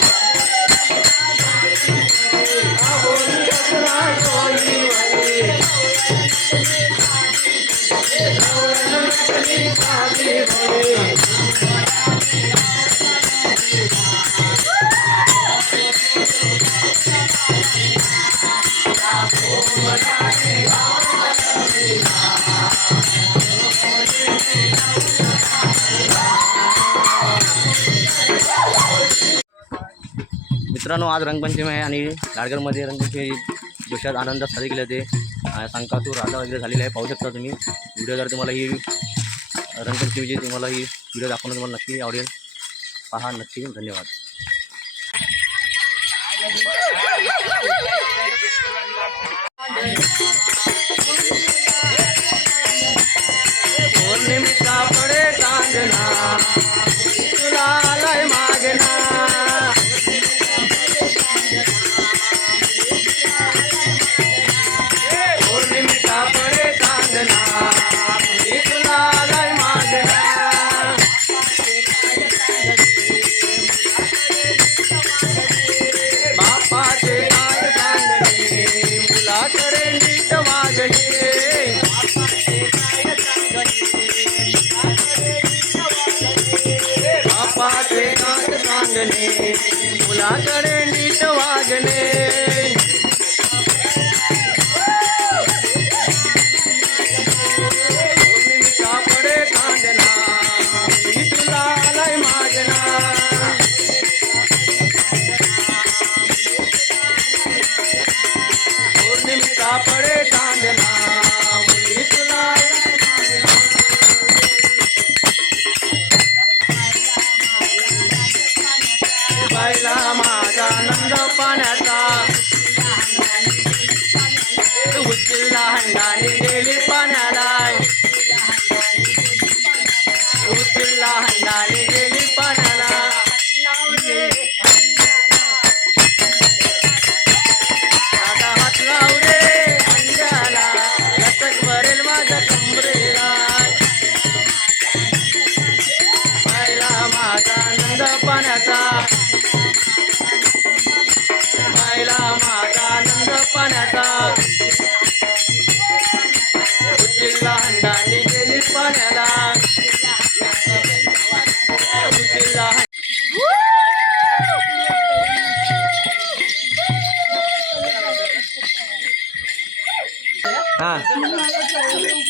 Yeah. मित्रांनो आज रंगपंचमी आहे आणि लाडगरमध्ये रंगपंचमी जोशात आनंदात साजरी केले जाते अं, राजा राधा वगैरे झालेले आहे. पाहू शकता तुम्ही. व्हिडिओ जर तुम्हाला ही रंगपंचमीची तुम्हाला ही व्हिडिओ दाखवणं तुम्हाला नक्की आवडेल. पहा नक्की. धन्यवाद. पौर्णिमेचा वागणे पौर्णिमेचा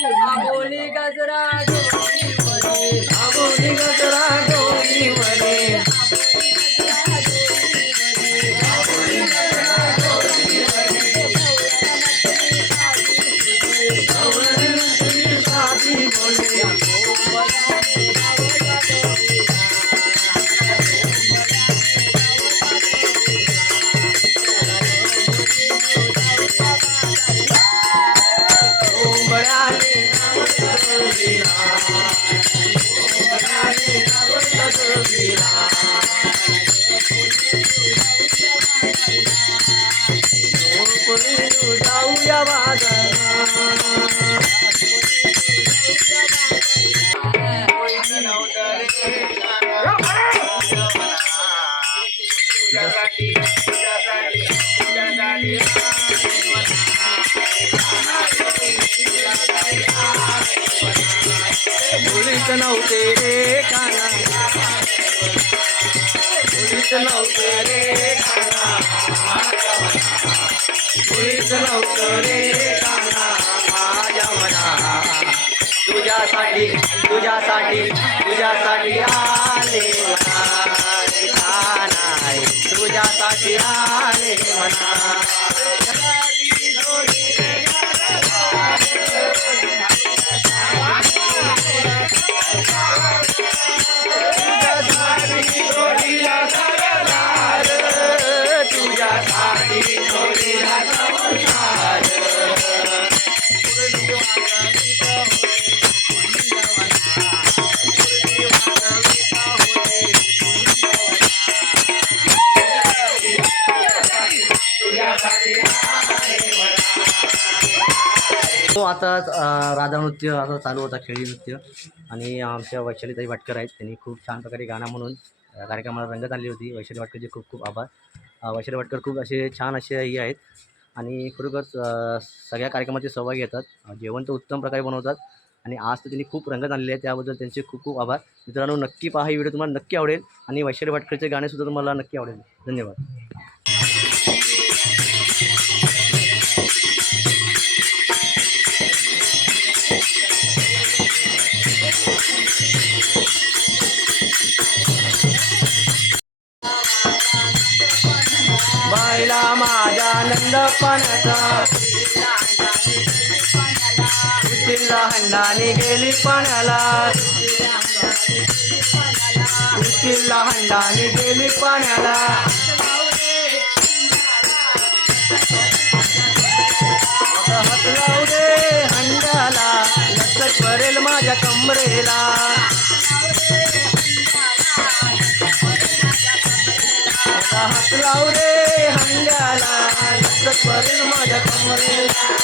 बोली गजरा नव्हते रे काना मुलीच नव्हतं रे काना मुलीच नव्हतं रे काना माझ्या मना. तुझ्यासाठी तुझ्यासाठी तुझ्यासाठी आले म्हणा तुझ्यासाठी आले म्हणा आता राधा नृत्य आता चालू होता खेळी नृत्य. आणि आमच्या वैशालीताई वाटकर आहेत. त्यांनी खूप छान प्रकारे गाणं म्हणून कार्यक्रमाला रंगत आली होती. वैशाली वाटकरचे खूप खूप आभार. वैशाली वाटकर खूप असे छान असे ही आहेत. आणि खरोखर सगळ्या कार्यक्रमाचे सहभागी येतात जेवण तर उत्तम प्रकारे बनवतात. आणि आज तर त्यांनी खूप रंगत आणले आहे त्याबद्दल त्यांचे खूप खूप आभार. मित्रांनो नक्की पहा ही व्हिडिओ तुम्हाला नक्की आवडेल. आणि वैशाली वाटकरचे गाणेसुद्धा तुम्हाला नक्की आवडेल. धन्यवाद. नंद पाण्याचा उचिला हंडाने गेली पाण्याला उचिला हंडाने गेली पाण्याला हात लावू दे हंड्याला लक्षात भरेल माझ्या कमरेला. आता हात लावू रे लक्षात भरेल माझ्या कमरेला.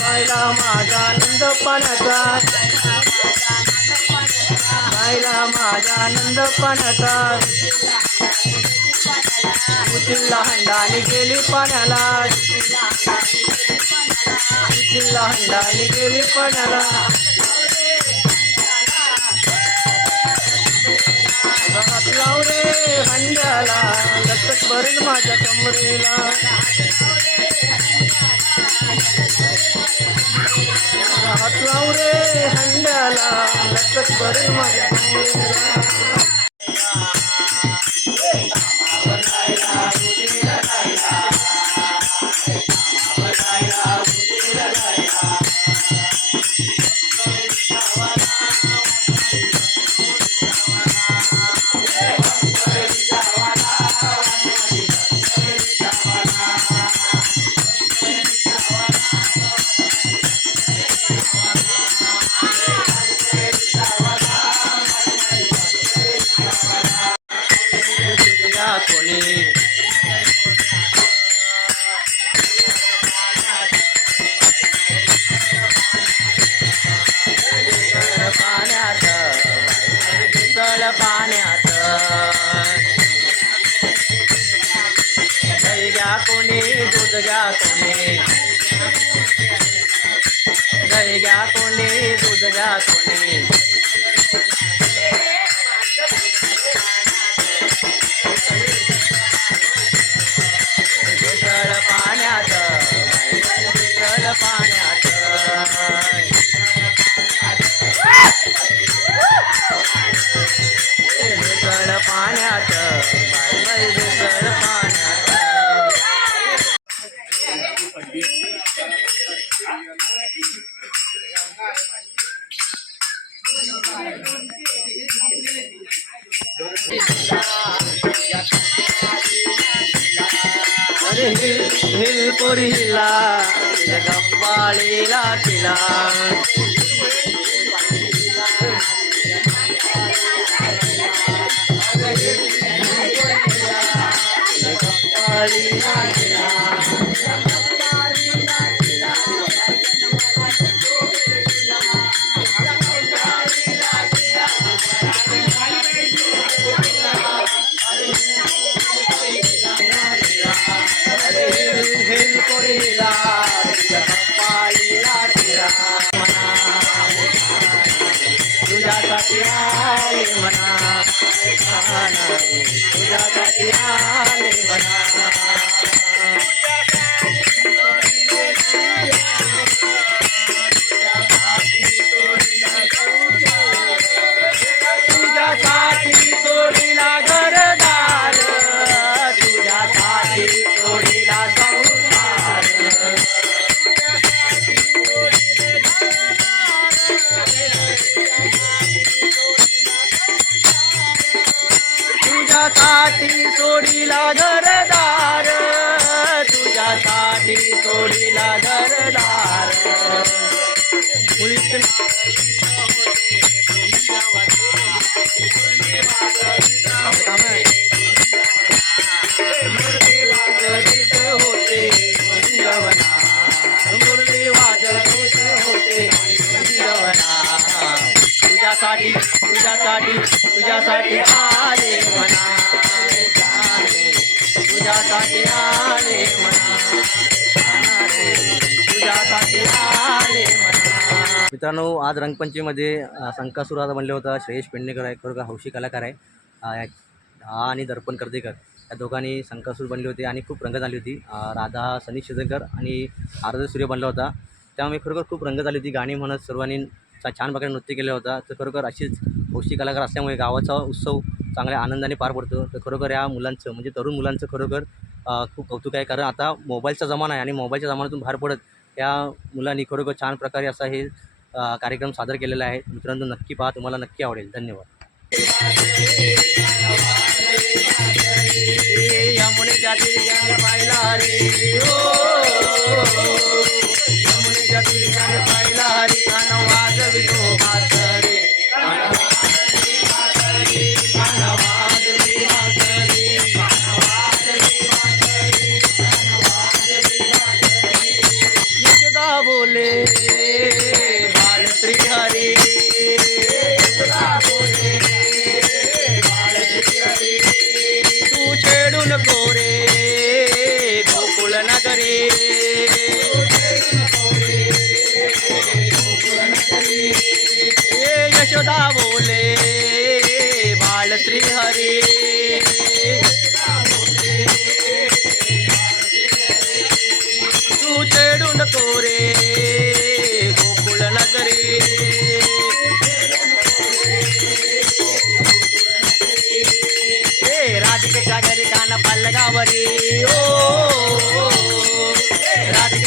पाहिला माझा आनंद पाण्याचा. पाहिला माझा आनंद पाण्याचा. उचिल्ला हंडाने गेली पाण्याला. उचिल्ला हंडाने गेली पाण्याला. लाव रे हंड्याला लटक भरेल माझ्या कमरेला हात लाव रे हंड्याला लटक भरेल माझ्या कमरेला तळ पाण्यात. दही घ्या कोणी दूध घ्या कोणी. दही घ्या कोणी दूध घ्या कोणी. अरे हिल हिल पुरीला तुझ्या गप्पाळीला तिला तुझ्यासाठी तुझ्यासाठी आले म्हणा तुझ्यासाठी आले तुझ्यासाठी आले मित्रांनो आज रंगपंचमीमध्ये अ, संकासुर आता होता श्रेयश पेडणेकर आहे खरोखर हौशी कलाकार आहे हा आणि दर्पण कर्देकर या दोघांनी संकासूर बनले होते आणि खूप रंगत आली होती. राधा सनी शिजनकर आणि आराध्य सूर्य बनला होता. त्यामुळे खरोखर खूप रंगत आली होती. गाणी म्हणत सर्वांनी छान प्रकारे नृत्य केलं होता. तर खरोखर अशीच गोष्टी कलाकार असल्यामुळे गावाचा उत्सव चांगल्या आनंदाने पार पडतो. तर खरोखर या मुलांचं म्हणजे तरुण मुलांचं खरोखर खूप कौतुक आहे. कारण आता मोबाईलचा जमाना आहे आणि मोबाईलच्या जमान्यातून बाहेर पडत या मुलांनी खरोखर छान प्रकारे असा हे कार्यक्रम सादर केलेला आहे. मित्रांनो नक्की पहा. तुम्हाला नक्की आवडेल. धन्यवाद. पाहिला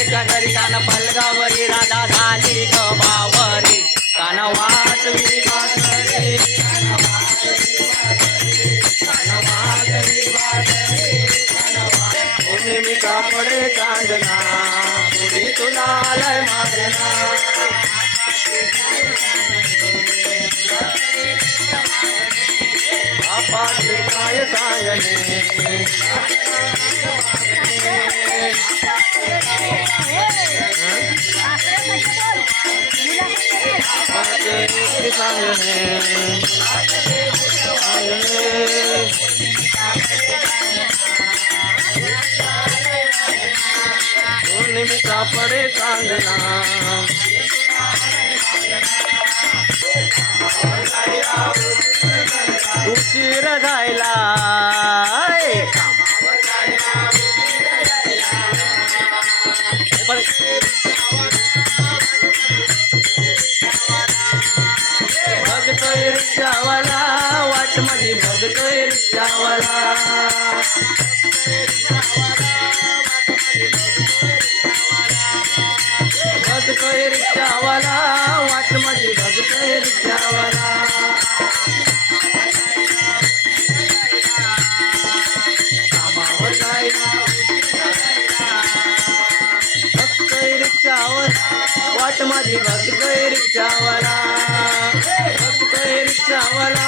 घरी कान पलगावरी राधा झाली ग बावरी. कान वाजवी वाजरे मी कापडे तुला बापाचे काय सांगणे बापाचे काय सांगणे उशीर जायला रिक्षावाला वाट माझी बघतोय रिक्षावाला. कामावर वाट माझी बघतोय रिक्षावाला. बघतोय रिक्षावाला.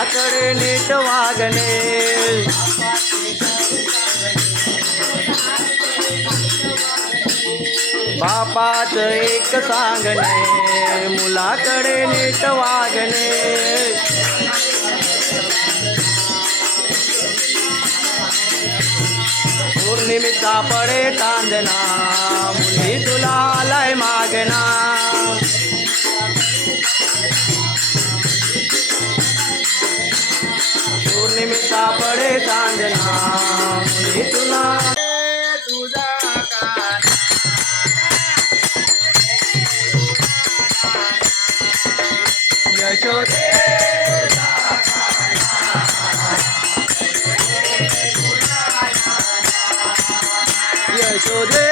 सांगणे नीट वागणे. बापाच एक सांगणे मुलाकडे नीट वागणे. पौर्णिमेचा पडे चांदना मुली तुला आलाय मागना सापडे सांजना तुला तुझा यशोदे यशोदे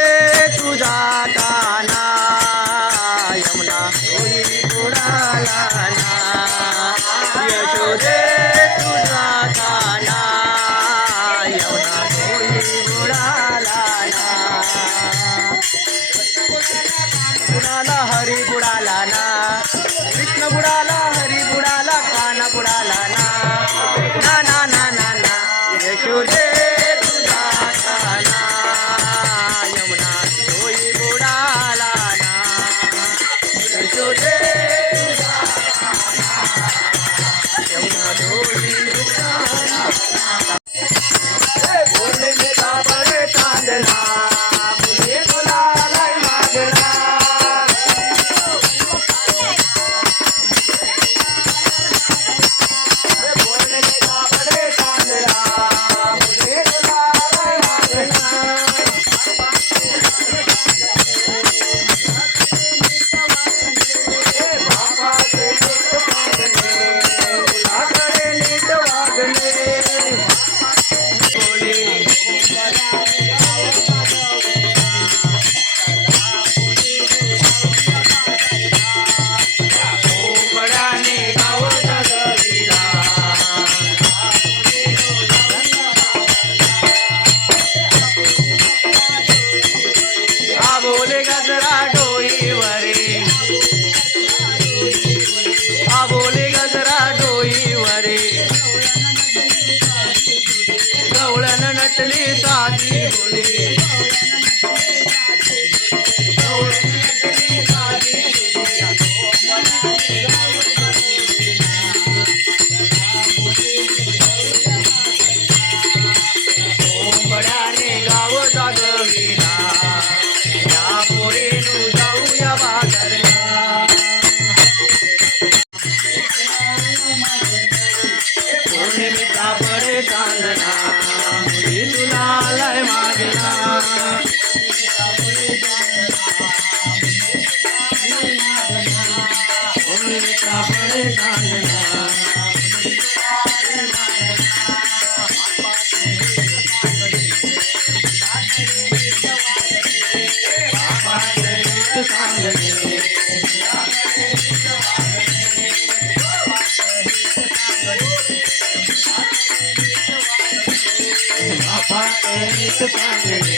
नीट सांगणे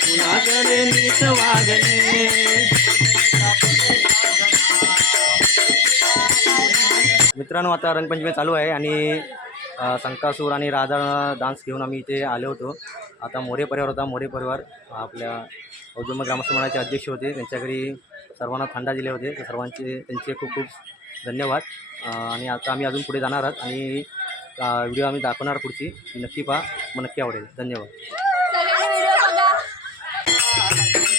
कुणाकडे नीट वागले. मित्रांनो आता रंगपंचमी चालू आहे आणि संकासूर आणि राधा डान्स घेऊन आम्ही इथे आलो होतो. आता मोरे परिवार होता मोरे परिवार. आपल्या औदुंब ग्रामस्थ मंडळाचे अध्यक्ष होते त्यांच्या घरी सर्वांना थंडा दिले होते. तर सर्वांचे त्यांचे खूप खूप धन्यवाद. आणि आता आम्ही अजून पुढे जाणार आहोत आणि व्हिडिओ आम्ही दाखवणार पुढची. नक्की पहा मग नक्की आवडेल. धन्यवाद.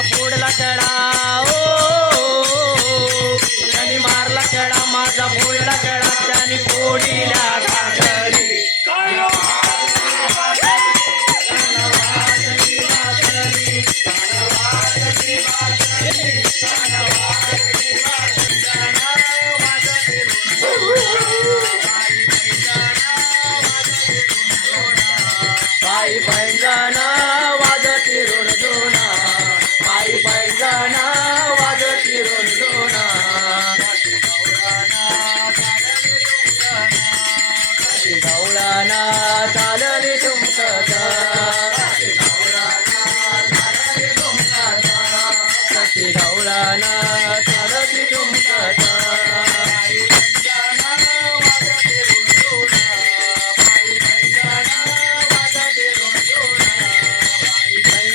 पोडला माझा कडा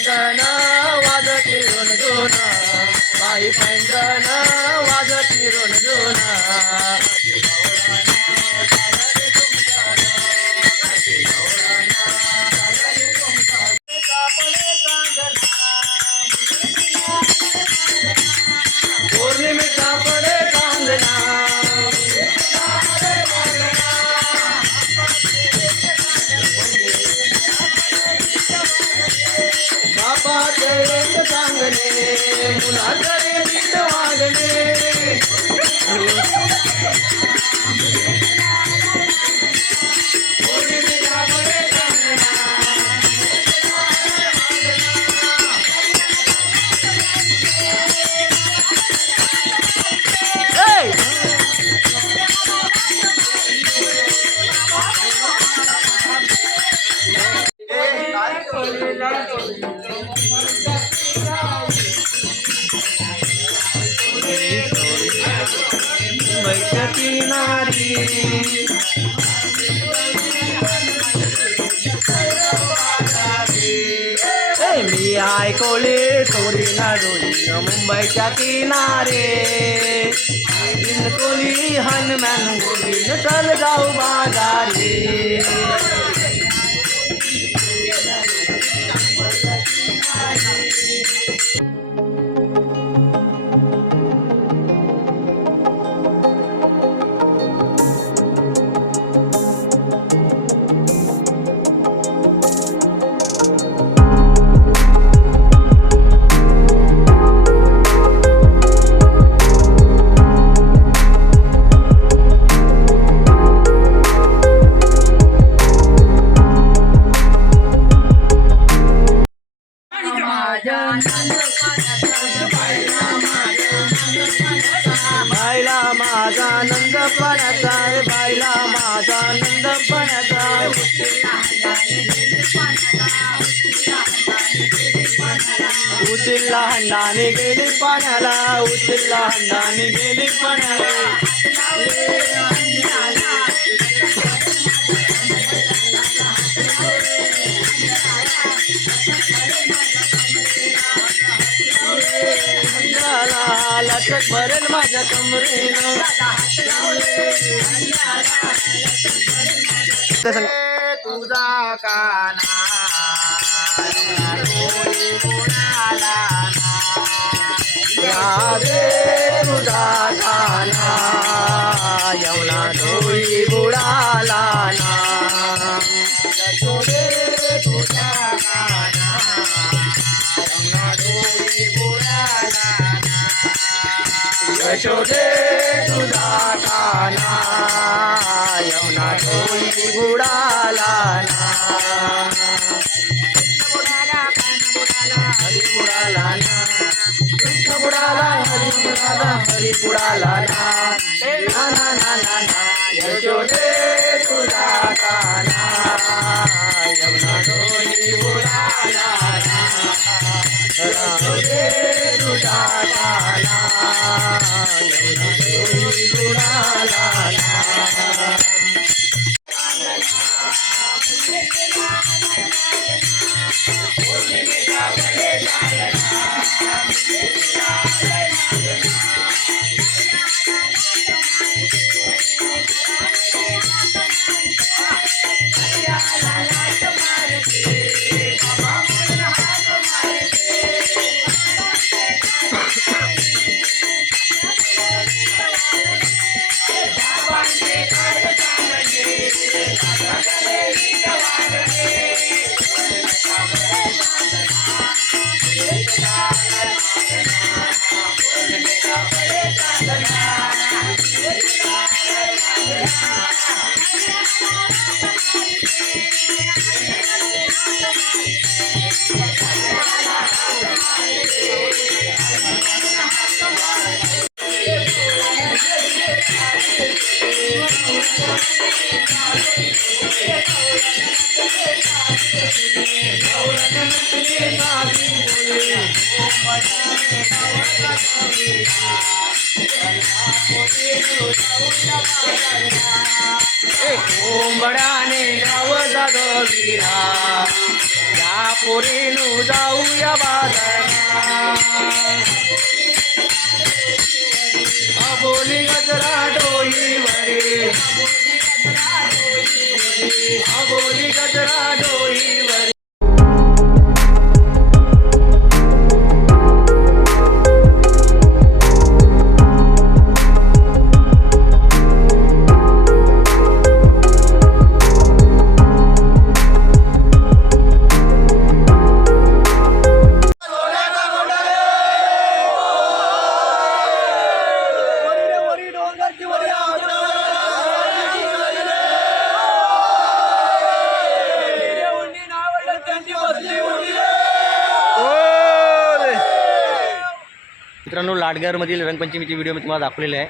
पैंजण वाजती ऋण दोना पायी पैंजण मी ऐकवले चोरी ना डोली मुंबईच्या किनारे कोली हनुमान गोली चल जाऊ बाजारी उचिल्ला गेली पाण्याला हंडाला भरेल माझ्या कमरेनं तुझा काना यशोदे तुझा काना यवना डोळी बुडाला ना हरी बुडाला ना कृष्ण बुडाला हरी बुडाला हरी बुडाला ना हे ना ना ना ना ना यशोदे तुझा काना कोंबड्याने गाव जागविला या पोरीनु जाऊया बाजारा अबोली गजरा डोईवरे. अबोली गजरा डोईवरे. आडगारमधील रंगपंचमीचे रंगपंचमीची व्हिडिओ मी तुम्हाला दाखवलेले आहे.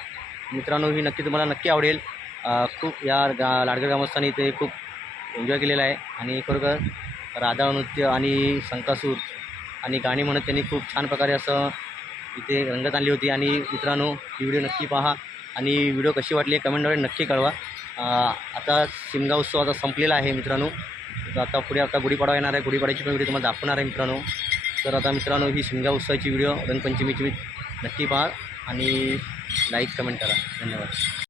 मित्रांनो ही नक्की तुम्हाला नक्की आवडेल. खूप या गा लाडघर ग्रामस्थांनी इथे खूप एन्जॉय केलेला आहे. आणि खरोखर राधा नृत्य आणि संकासूर आणि गाणी म्हणत त्यांनी खूप छान प्रकारे असं इथे रंगत आणली होती. आणि मित्रांनो ही व्हिडिओ नक्की पहा. आणि व्हिडिओ कशी वाटली कमेंटद्वारे नक्की कळवा. आता शिमगा उत्सव आता संपलेला आहे मित्रांनो. तर आता पुढे आता गुढीपाडवा येणार आहे. गुढीपाड्याची पण व्हिडिओ तुम्हाला दाखवणार आहे मित्रांनो. तर आता मित्रांनो ही शिमगा उत्सवाची व्हिडिओ रंगपंचमीची नक्की पहा आणि लाईक कमेंट करा. धन्यवाद.